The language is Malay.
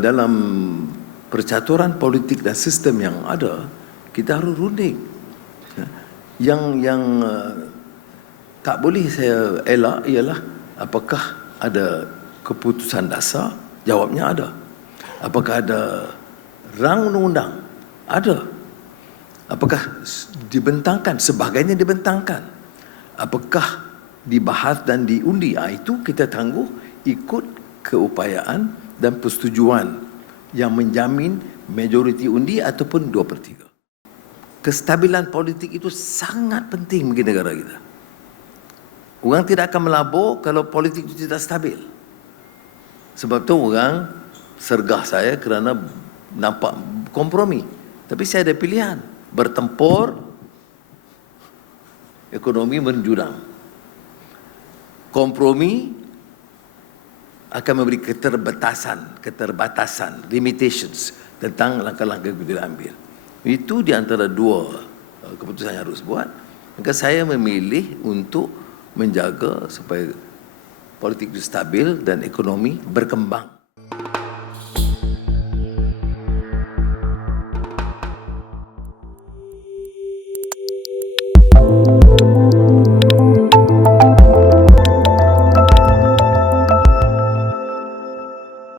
dalam percaturan politik dan sistem yang ada, kita harus runding. Yang tak boleh saya elak ialah apakah ada keputusan dasar? Jawabnya ada. Apakah ada rang undang-undang? Ada. Apakah dibentangkan? Sebagainya dibentangkan. Apakah dibahas dan diundi? Itu kita tangguh ikut keupayaan dan persetujuan yang menjamin majoriti undi ataupun 2/3. Kestabilan politik itu sangat penting bagi negara kita. Orang tidak akan melabur kalau politik itu tidak stabil. Sebab tu orang sergah saya kerana nampak kompromi. Tapi saya ada pilihan. Bertempur, ekonomi menjurang. Kompromi akan memberi keterbatasan, limitations tentang langkah-langkah yang kita ambil. Itu di antara dua keputusan yang harus buat. Maka saya memilih untuk menjaga supaya politik itu stabil dan ekonomi berkembang.